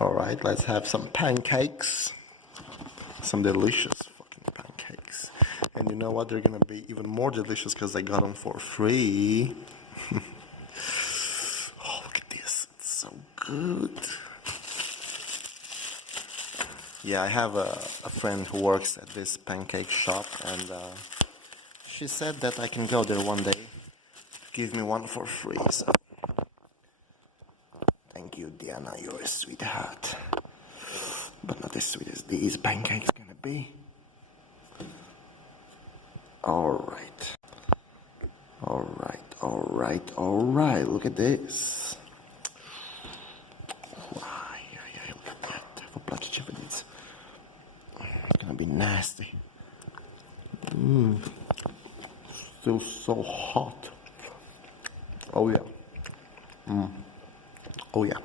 Alright, let's have some pancakes. Some delicious fucking pancakes. And you know what? They're gonna be even more delicious because I got them for free. Oh, look at this. It's so good. Yeah, I have a friend who works at this pancake shop, and she said that I can go there one day. Give me one for free, so thank you, Diana, you're a sweetheart. But not as sweet as these pancakes gonna be. Alright. Alright. Look at this. Look at that. It's gonna be nasty. Still so hot. Oh yeah. Oh yeah.